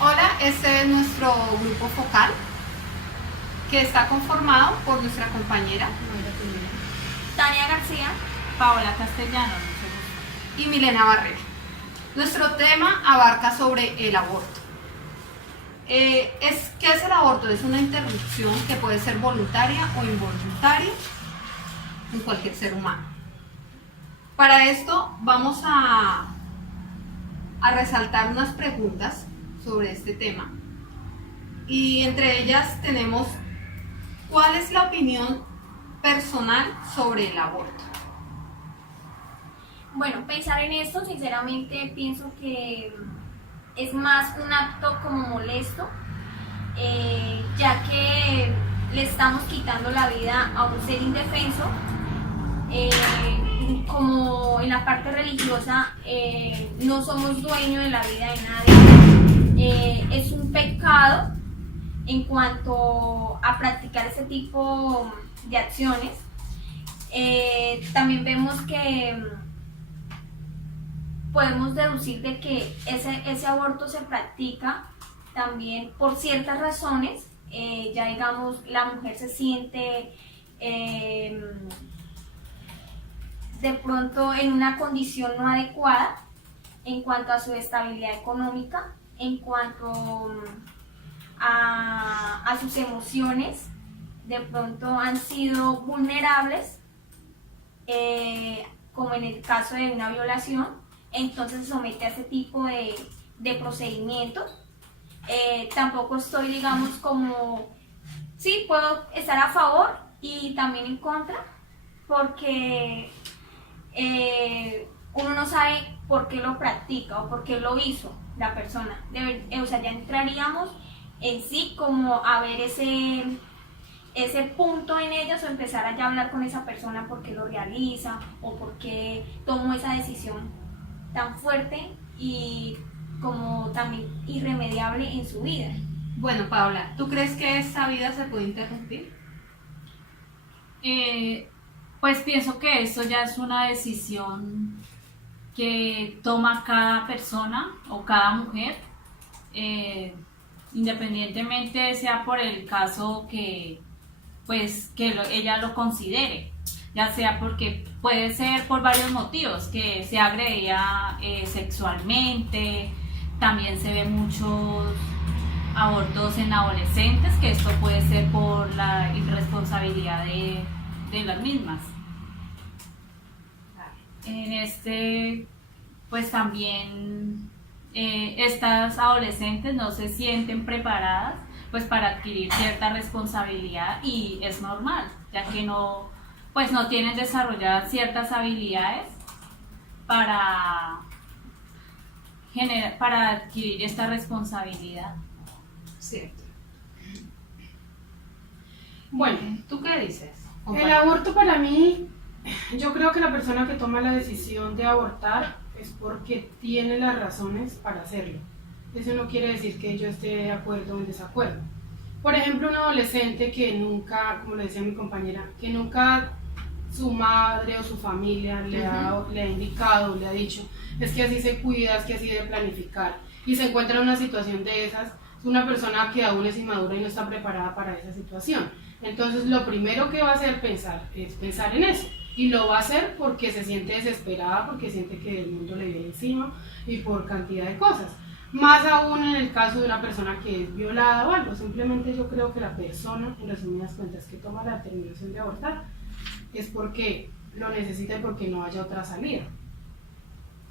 Hola, este es nuestro grupo focal que está conformado por nuestra compañera Tania García, Paola Castellano, mucho gusto. y Milena Barrera. Nuestro tema abarca sobre el aborto. ¿Qué es el aborto? Es una interrupción que puede ser voluntaria o involuntaria en cualquier ser humano. Para esto vamos a resaltar unas preguntas sobre este tema y entre ellas tenemos ¿cuál es la opinión personal sobre el aborto? bueno, pensar en esto, sinceramente pienso que es más un acto como molesto, ya que le estamos quitando la vida a un ser indefenso. Como en la parte religiosa no somos dueños de la vida de nadie, es un pecado en cuanto a practicar ese tipo de acciones. También vemos que podemos deducir de que ese aborto se practica también por ciertas razones. Ya digamos la mujer se siente de pronto en una condición no adecuada en cuanto a su estabilidad económica, en cuanto a sus emociones, de pronto han sido vulnerables, como en el caso de una violación, entonces se somete a ese tipo de procedimientos. Tampoco estoy, digamos, como, sí, puedo estar a favor y también en contra, porque uno no sabe por qué lo practica o por qué lo hizo la persona. O sea, ya entraríamos en sí como a ver ese punto en ellos o empezar a ya hablar con esa persona por qué lo realiza o por qué tomó esa decisión tan fuerte y como también irremediable en su vida. Bueno, Paola, ¿tú crees que esta vida se puede interrumpir? Pues pienso que esto ya es una decisión que toma cada persona o cada mujer, independientemente sea por el caso que ella lo considere, ya sea porque puede ser por varios motivos, que se agredía sexualmente, también se ve muchos abortos en adolescentes, que esto puede ser por la irresponsabilidad de las mismas. En pues también estas adolescentes no se sienten preparadas pues para adquirir cierta responsabilidad y es normal, ya que pues no tienen desarrolladas ciertas habilidades para para adquirir esta responsabilidad. Cierto. Bueno, ¿Tú qué dices? el aborto para mí, yo creo que la persona que toma la decisión de abortar es porque tiene las razones para hacerlo. Eso no quiere decir que yo esté de acuerdo o en desacuerdo. Por ejemplo, un adolescente que nunca, como le decía mi compañera, que nunca su madre o su familia le ha indicado, le ha dicho, es que así se cuida, es que así debe planificar, y se encuentra en una situación de esas, es una persona que aún es inmadura y no está preparada para esa situación. Entonces, lo primero que va a hacer es pensar en eso, y lo va a hacer porque se siente desesperada, porque siente que el mundo le viene encima y por cantidad de cosas. Más aún en el caso de una persona que es violada o algo. Simplemente yo creo que la persona, en resumidas cuentas, que toma la determinación de abortar es porque lo necesita y porque no haya otra salida.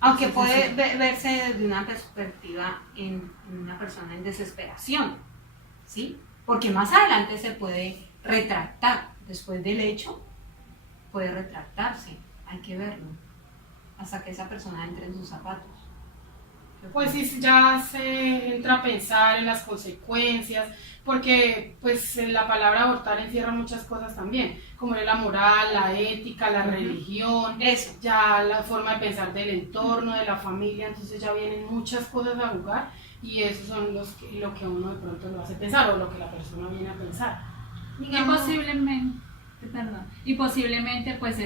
Aunque puede verse desde una perspectiva en una persona en desesperación, ¿sí? Porque más adelante se puede retractar, después del hecho puede retractarse, hay que verlo, hasta que esa persona entre en sus zapatos. Pues sí, ya se entra a pensar en las consecuencias, porque pues la palabra abortar encierra muchas cosas también, como es la moral, la ética, la religión, Eso. ya la forma de pensar del entorno, de la familia, entonces ya vienen muchas cosas a jugar y esos son lo que a uno de pronto lo hace pensar o lo que la persona viene a pensar. Y posiblemente pues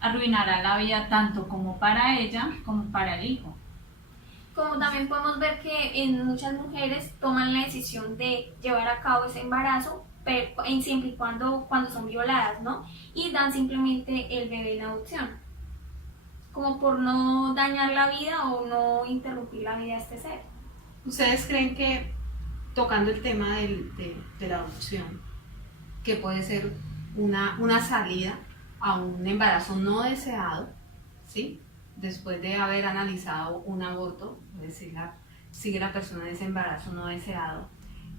arruinará la vida tanto como para ella como para el hijo. Como también podemos ver que en muchas mujeres toman la decisión de llevar a cabo ese embarazo, pero siempre y cuando son violadas, ¿no? Y dan simplemente el bebé en adopción, como por no dañar la vida o no interrumpir la vida de este ser. ¿Ustedes creen que, tocando el tema de la adopción, que puede ser una salida a un embarazo no deseado, ¿sí? Después de haber analizado un aborto, es decir, sigue la persona en ese embarazo no deseado,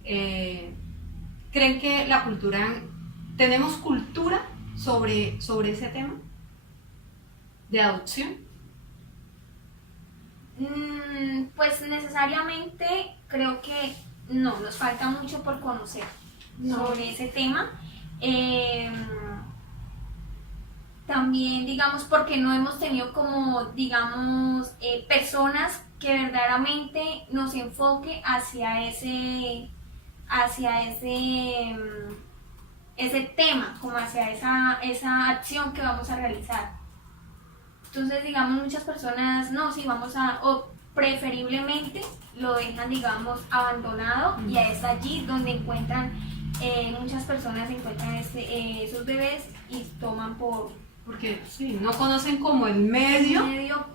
¿creen que la cultura, tenemos cultura sobre ese tema de adopción? Pues necesariamente creo que no, nos falta mucho por conocer sobre ese tema. También, digamos, porque no hemos tenido como, digamos, personas que verdaderamente nos enfoque hacia ese tema, como hacia esa acción que vamos a realizar. Entonces, digamos, muchas personas, no, sí, o preferiblemente lo dejan, digamos, abandonado, y es allí donde encuentran, muchas personas encuentran esos bebés y toman porque sí, no conocen como el medio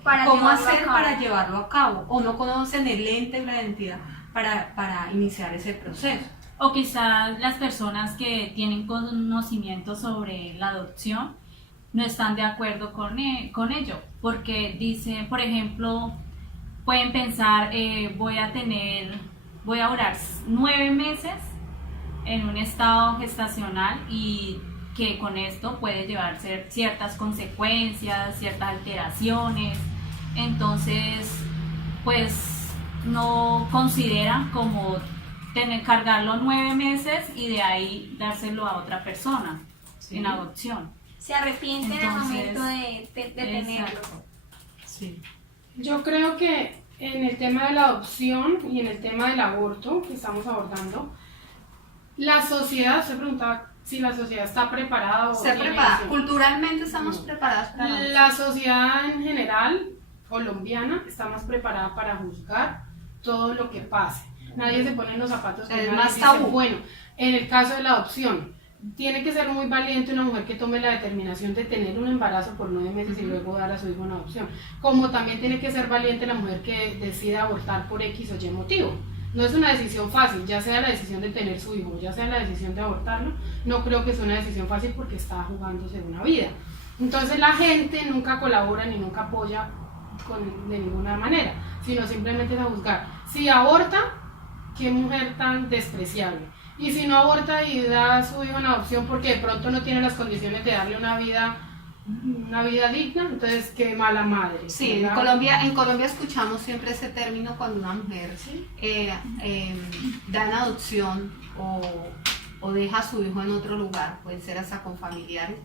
para cómo llevarlo hacer a cabo. para llevarlo a cabo, o no conocen el ente o la identidad para iniciar ese proceso. O quizás las personas que tienen conocimiento sobre la adopción no están de acuerdo con ello, porque dicen, por ejemplo, pueden pensar, voy a durar 9 meses en un estado gestacional y que con esto puede llevarse ciertas consecuencias, ciertas alteraciones. Entonces, pues no consideran como cargarlo 9 meses y de ahí dárselo a otra persona en adopción. Se arrepienten en el momento de tenerlo. Exacto. Sí. Yo creo que en el tema de la adopción y en el tema del aborto que estamos abordando, la sociedad, se preguntaba si la sociedad está preparada o Se tiene prepara. visión. Culturalmente estamos preparadas para la adopción. La sociedad en general colombiana está más preparada para juzgar todo lo que pase. Nadie se pone en los zapatos de Es nadie más y dice, tabú. bueno, en el caso de la adopción, tiene que ser muy valiente una mujer que tome la determinación de tener un embarazo por 9 meses y luego dar a su hijo en adopción. Como también tiene que ser valiente la mujer que decide abortar por X o Y motivo. No es una decisión fácil, ya sea la decisión de tener su hijo, ya sea la decisión de abortarlo, no creo que sea una decisión fácil porque está jugándose una vida. Entonces la gente nunca colabora ni nunca apoya de ninguna manera, sino simplemente es a juzgar. Si aborta, qué mujer tan despreciable. Y si no aborta y da a su hijo en adopción porque de pronto no tiene las condiciones de darle una vida digna, entonces qué mala madre. Sí, en Colombia escuchamos siempre ese término cuando una mujer da en adopción o deja a su hijo en otro lugar, puede ser hasta con familiares.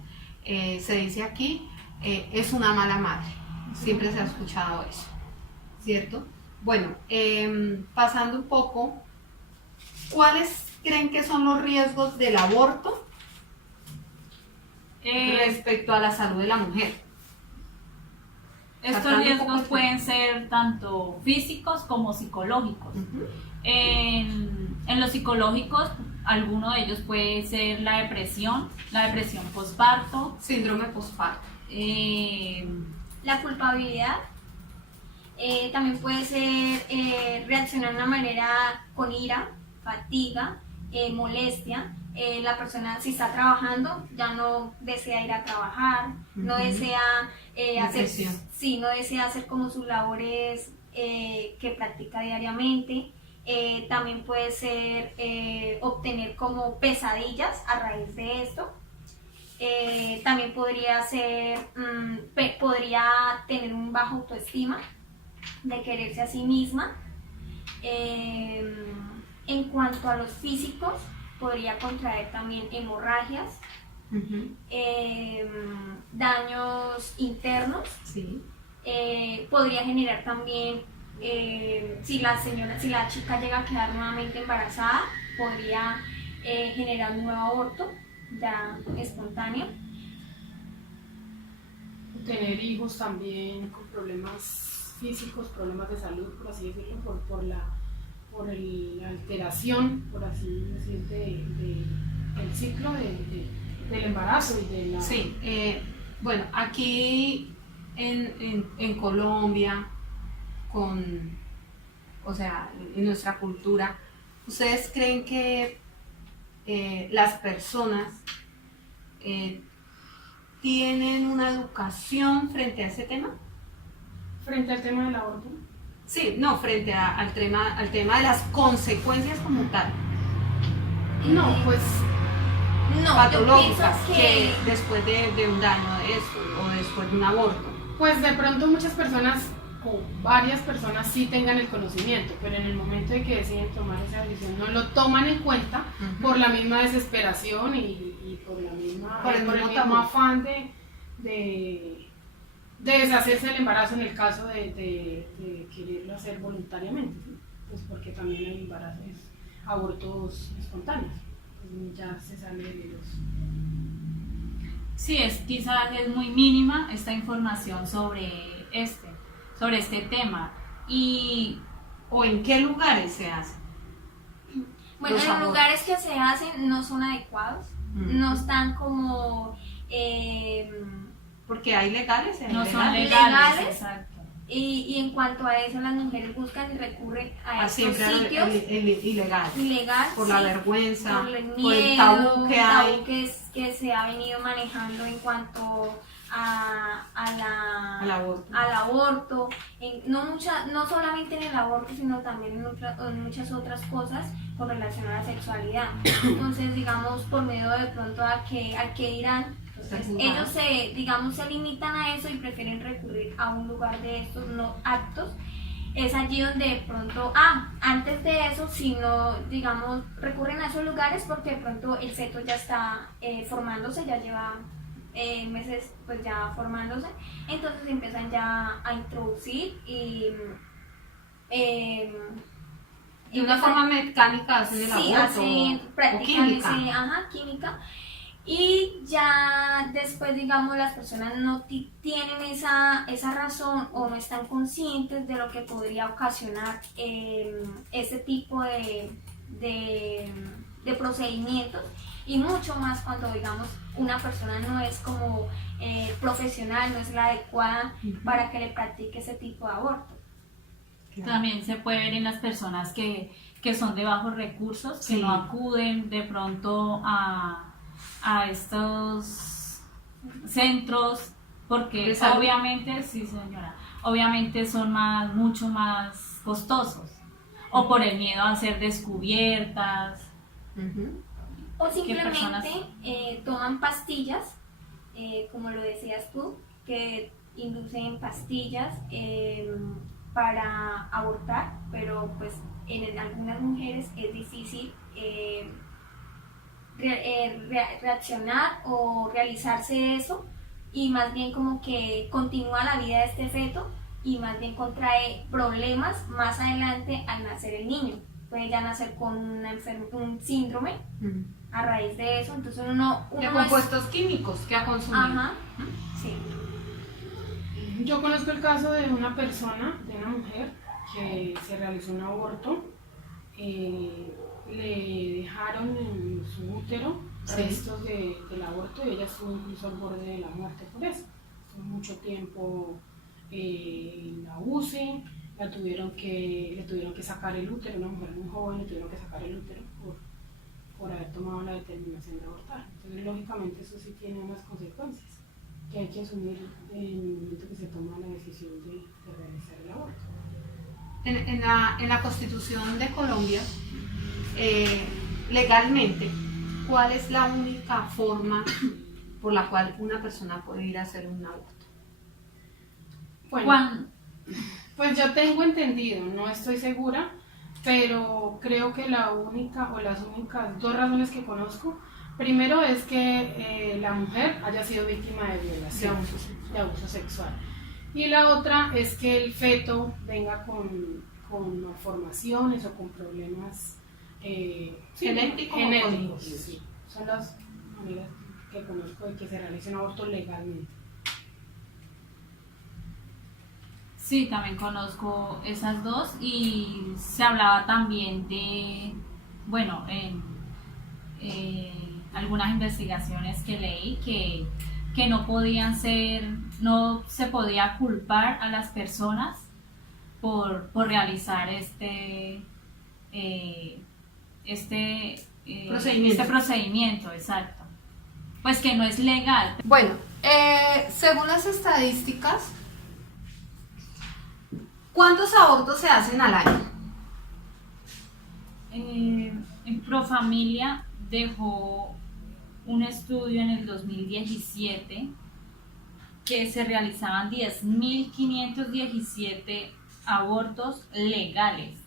Se dice aquí, es una mala madre. Siempre se ha escuchado eso, ¿cierto? Bueno, pasando un poco, ¿cuáles creen que son los riesgos del aborto respecto a la salud de la mujer? Estos Sacando un riesgos poco el- pueden ser tanto físicos como psicológicos. Ujú. En los psicológicos, alguno de ellos puede ser la depresión posparto, Síndrome posparto. La culpabilidad, también puede ser reaccionar de una manera con ira, fatiga, molestia. La persona, si está trabajando, ya no desea ir a trabajar, no Ujú. desea Depresión. no desea hacer como sus labores que practica diariamente. También puede ser obtener como pesadillas a raíz de esto. También podría ser, podría tener un bajo autoestima, de quererse a sí misma. En cuanto a los físicos, podría contraer también hemorragias, Ujú. daños internos. Sí. Podría generar también, si la chica llega a quedar nuevamente embarazada, podría generar un nuevo aborto ya espontáneo. Tener hijos también con problemas físicos, problemas de salud, por así decirlo, por la alteración, por así decir, del ciclo del embarazo y de la... Sí, bueno, aquí en Colombia, o sea, en nuestra cultura, ¿ustedes creen que las personas tienen una educación frente a ese tema? Frente al tema del aborto. Sí, no, frente al tema de las consecuencias como tal, No, pues No, yo patológicas, pienso que después de un daño de esto o después de un aborto. Pues de pronto muchas personas o varias personas sí tengan el conocimiento, pero en el momento de que deciden tomar esa decisión no lo toman en cuenta por la misma desesperación y por la misma Por el por mismo mismo tabú. afán de deshacerse del embarazo en el caso de quererlo hacer voluntariamente, ¿sí? Pues porque también hay embarazos, abortos espontáneos, pues ya se sale de los... Sí, quizás es muy mínima esta información sobre este tema. Y ¿O en qué lugares se hace? Bueno, Los en los abortos. lugares que se hacen no son adecuados, no están como... Porque hay legales y hay no son ilegales. legales, legales. exacto. y en cuanto a eso, las mujeres buscan y recurren a estos Siempre sitios el ilegal. ilegal, Por la sí, vergüenza, por el por miedo, el tabú que hay. que se ha venido manejando en cuanto Al aborto. al aborto, no solamente en el aborto, sino también en muchas otras cosas con relación a la sexualidad. Entonces, digamos, por medio de pronto a que irán, entonces, ellos se limitan a eso y prefieren recurrir a un lugar de estos no actos. Es allí donde de pronto, antes de eso, si no, digamos, recurren a esos lugares porque de pronto el feto ya está formándose, ya lleva meses pues ya formándose, entonces empiezan ya a introducir y De una forma mecánica hacen el sí, aborto hacen o prácticamente química. química. Y ya después, digamos, las personas no tienen esa razón o no están conscientes de lo que podría ocasionar ese tipo de procedimientos, y mucho más cuando, digamos, una persona no es como profesional, no es la adecuada para que le practique ese tipo de aborto. También se puede ver en las personas que son de bajos recursos, que Sí. no acuden de pronto a estos centros, porque ¿De salud? obviamente, sí señora, obviamente son mucho más costosos, o por el miedo a ser descubiertas. O personas? simplemente toman pastillas, como lo decías tú, que inducen pastillas para abortar, pero pues en algunas mujeres es difícil reaccionar o realizarse eso, y más bien como que continúa la vida de este feto y más bien contrae problemas más adelante al nacer el niño. Puede ya nacer con un síndrome a raíz de eso, entonces uno De no compuestos químicos que ha consumido. Ajá, sí. Yo conozco el caso de una persona, de una mujer, que se realizó un aborto, le dejaron en su útero restos del aborto y ella estuvo incluso al borde de la muerte por eso. Estuvo mucho tiempo en la UCI, le tuvieron que sacar el útero, una mujer muy joven, le tuvieron que sacar el útero por haber tomado la determinación de abortar. Entonces, lógicamente, eso sí tiene unas consecuencias que hay que asumir en el momento que se toma la decisión de realizar el aborto. En la Constitución de Colombia, legalmente, ¿cuál es la única forma por la cual una persona puede ir a hacer un aborto? Bueno, pues yo tengo entendido, no estoy segura, pero creo que la única o las únicas dos razones que conozco, primero es que la mujer haya sido víctima de violación, de abuso sexual. Y la otra es que el feto venga con malformaciones o con problemas Genéticos o genéticos. cógnitivos. Sí. Son las maneras que conozco de que se realice un aborto legalmente. Sí, también conozco esas dos y se hablaba también de, bueno, en algunas investigaciones que leí que no podían ser, no se podía culpar a las personas por realizar Procedimiento. este procedimiento, exacto. Pues que no es legal. Bueno, según las estadísticas, ¿cuántos abortos se hacen al año? En Profamilia dejó un estudio en el 2017 que se realizaban 10.517 abortos legales,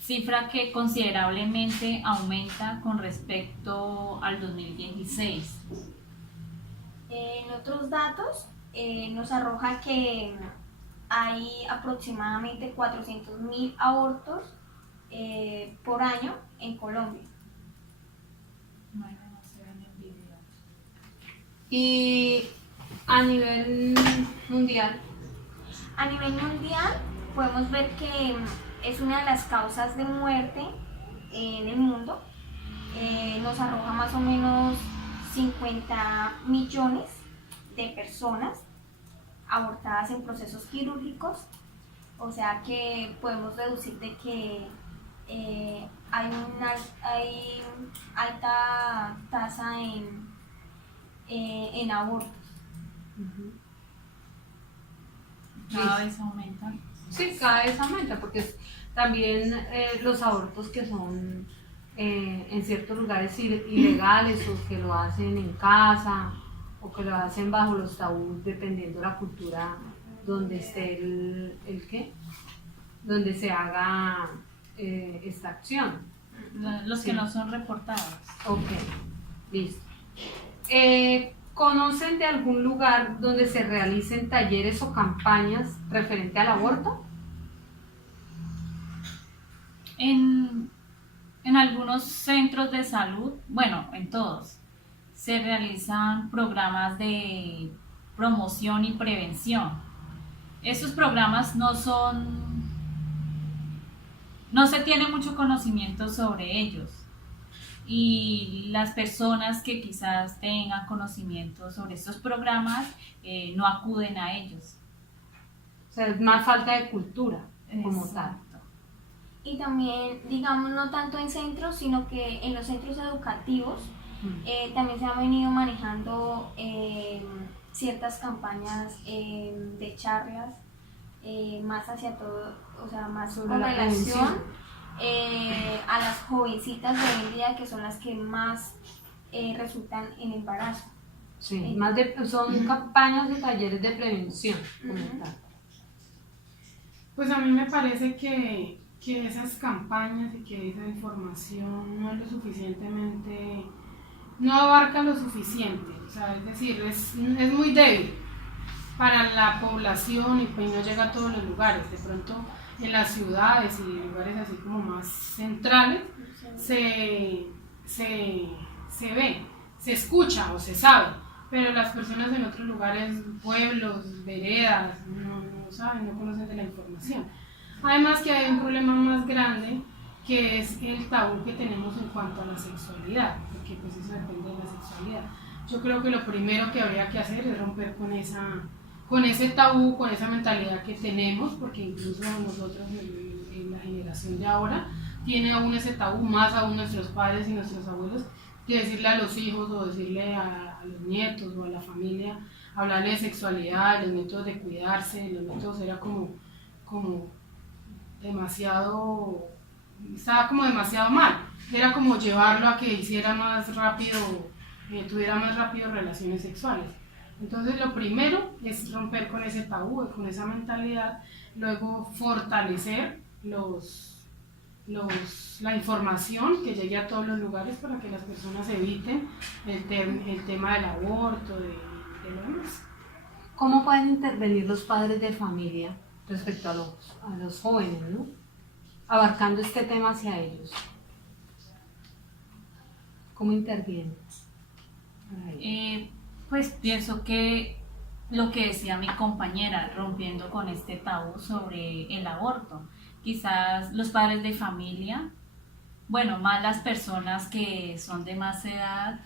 cifra que considerablemente aumenta con respecto al 2016. En otros datos nos arroja que hay aproximadamente 400.000 abortos por año en Colombia. Bueno, no se ve en el video. Y a nivel mundial, A nivel mundial podemos ver que es una de las causas de muerte en el mundo. Nos arroja más o menos 50 millones de personas abortadas en procesos quirúrgicos, o sea que podemos deducir de que hay alta tasa en abortos. Cada vez aumenta. sí, cada vez aumenta, porque también los abortos que son en ciertos lugares ilegales o que lo hacen en casa o que lo hacen bajo los tabús, dependiendo de la cultura donde esté ¿qué? Donde se haga esta acción. Los que Sí. no son reportados. Ok, listo. ¿Conocen de algún lugar donde se realicen talleres o campañas referente al aborto? En algunos centros de salud, bueno, en todos, se realizan programas de promoción y prevención. Estos programas no se tiene mucho conocimiento sobre ellos y las personas que quizás tengan conocimiento sobre estos programas no acuden a ellos. O sea, es más falta de cultura como tal. Exacto. Y también, digamos, no tanto en centros, sino que en los centros educativos también se han venido manejando ciertas campañas de charlas más hacia todo, o sea, más Sobre con la relación prevención. A las jovencitas de hoy en día, que son las que más resultan en embarazo. Sí, son campañas de talleres de prevención como tal. Pues a mí me parece que esas campañas y que esa información no es lo suficientemente, no abarca lo suficiente, o sea, es decir, es muy débil para la población y pues no llega a todos los lugares. De pronto en las ciudades y lugares así como más centrales se ve, se escucha o se sabe, pero las personas en otros lugares, pueblos, veredas, no saben, no conocen de la información. Además que hay un problema más grande, que es el tabú que tenemos en cuanto a la sexualidad, porque pues eso depende de la sexualidad. Yo creo que lo primero que habría que hacer es romper con ese tabú, con esa mentalidad que tenemos, porque incluso nosotros en la generación de ahora tiene aún ese tabú, más aún nuestros padres y nuestros abuelos, que decirle a los hijos o decirle a los nietos o a la familia, hablarle de sexualidad, los métodos de cuidarse. Los métodos era como demasiado, estaba como demasiado mal, era como llevarlo a que hiciera más rápido, tuviera más rápido relaciones sexuales. Entonces lo primero es romper con ese tabú, con esa mentalidad, luego fortalecer la información que llegue a todos los lugares para que las personas eviten el tema del aborto, de lo demás. ¿Cómo pueden intervenir los padres de familia respecto a los jóvenes, ¿no? Abarcando este tema hacia ellos? ¿Cómo intervienen? Pues pienso que lo que decía mi compañera, rompiendo con este tabú sobre el aborto. Quizás los padres de familia, bueno, más las personas que son de más edad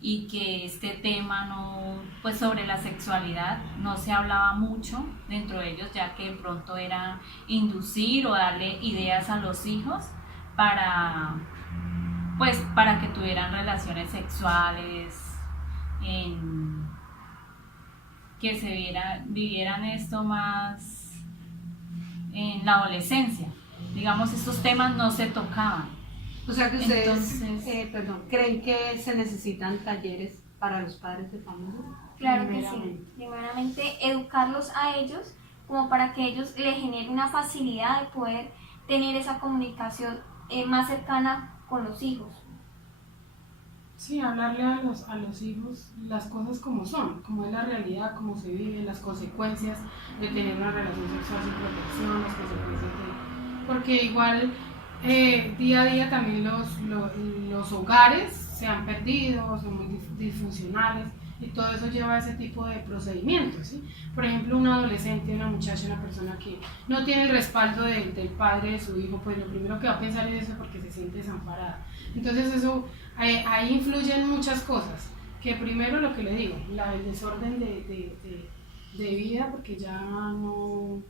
y que este tema no, pues sobre la sexualidad no se hablaba mucho dentro de ellos, ya que de pronto era inducir o darle ideas a los hijos para, pues, para que tuvieran relaciones sexuales, que vivieran esto más en la adolescencia. Digamos, estos temas no se tocaban. O sea que ustedes, Entonces, ¿creen que se necesitan talleres para los padres de familia? Claro que sí. Primeramente, educarlos a ellos como para que ellos les genere una facilidad de poder tener esa comunicación más cercana con los hijos. Sí, hablarle a los hijos las cosas como son, como es la realidad, cómo se vive, las consecuencias de tener una relación sexual sin protección, las consecuencias porque igual día a día también los hogares se han perdido, son muy disfuncionales y todo eso lleva a ese tipo de procedimientos, ¿sí? Por ejemplo, un adolescente, una muchacha, una persona que no tiene el respaldo del padre de su hijo, pues lo primero que va a pensar es eso porque se siente desamparada. Entonces eso, ahí influyen muchas cosas, que primero lo que le digo, el desorden de vida, porque ya no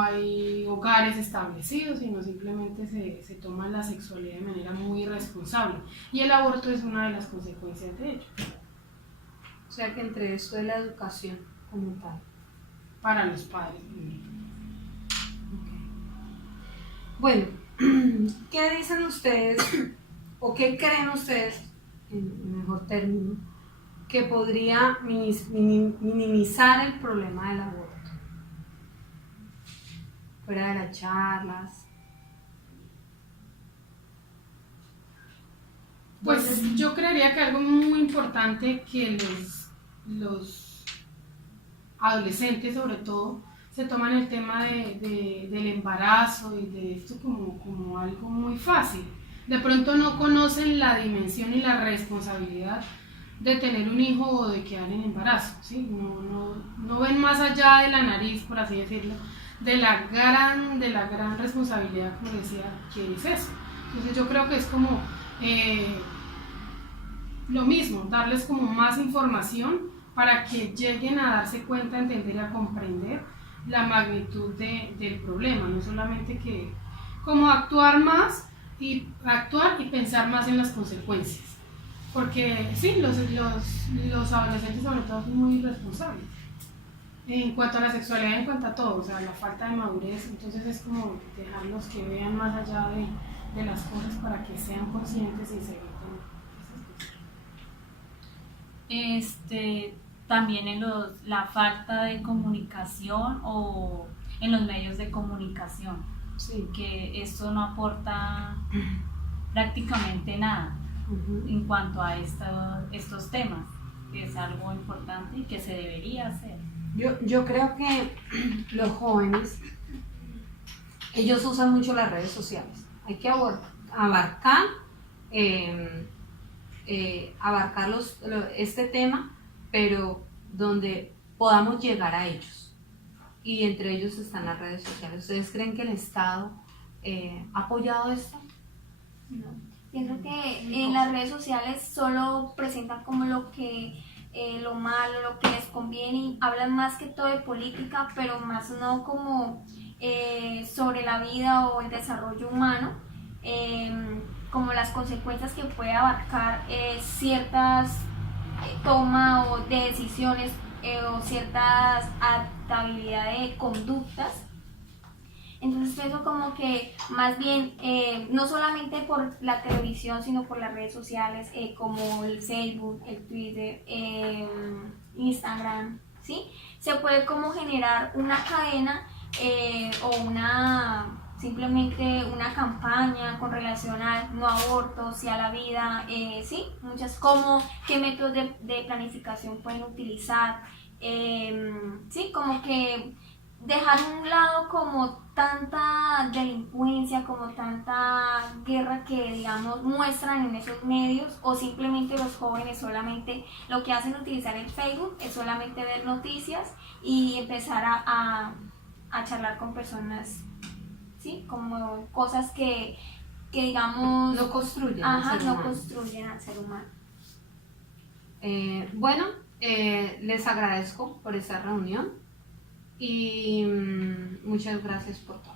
hay hogares establecidos, sino simplemente se toma la sexualidad de manera muy irresponsable. Y el aborto es una de las consecuencias de ello. O sea que entre eso de la educación como tal. Para los padres. Okay. Bueno, ¿qué dicen ustedes o qué creen ustedes, en mejor término, que podría minimizar el problema del aborto? Fuera de las charlas. Pues yo creería que algo muy importante que los adolescentes sobre todo se toman el tema del embarazo y de esto como algo muy fácil. De pronto no conocen la dimensión y la responsabilidad de tener un hijo o de quedar en embarazo, ¿sí? No ven más allá de la nariz, por así decirlo, de la gran responsabilidad, como decía, que es eso. Entonces yo creo que es como lo mismo, darles como más información para que lleguen a darse cuenta, a entender y a comprender la magnitud del problema, no solamente que como actuar y pensar más en las consecuencias, porque sí, los adolescentes sobre todo son muy irresponsables en cuanto a la sexualidad, en cuanto a todo, o sea, la falta de madurez. Entonces es como dejarlos que vean más allá de las cosas para que sean conscientes y se eviten esas cosas. También en la falta de comunicación o en los medios de comunicación, Sí. que esto no aporta prácticamente nada en cuanto a estos temas, que es algo importante y que se debería hacer. Yo creo que los jóvenes, ellos usan mucho las redes sociales. Hay que abarcar este tema, pero donde podamos llegar a ellos. Y entre ellos están las redes sociales. ¿Ustedes creen que el Estado ha apoyado esto? No. Pienso que en las redes sociales solo presentan como lo malo, lo que les conviene, y hablan más que todo de política, pero más no como sobre la vida o el desarrollo humano, como las consecuencias que puede abarcar ciertas toma o de decisiones o ciertas adaptabilidades de conductas. Entonces pienso como que más bien no solamente por la televisión, sino por las redes sociales como el Facebook, el Twitter, Instagram, ¿sí? Se puede como generar una cadena o simplemente una campaña con relación al no aborto, sí a la vida, sí, muchas como qué métodos de planificación pueden utilizar, sí, como que dejar a un lado como tanta delincuencia, como tanta guerra que digamos muestran en esos medios, o simplemente los jóvenes solamente lo que hacen utilizar el Facebook es solamente ver noticias y empezar a charlar con personas, ¿sí? Como cosas que digamos No construyen al ajá, ser no humano. construyen al ser humano. Bueno, les agradezco por esta reunión y muchas gracias por todo.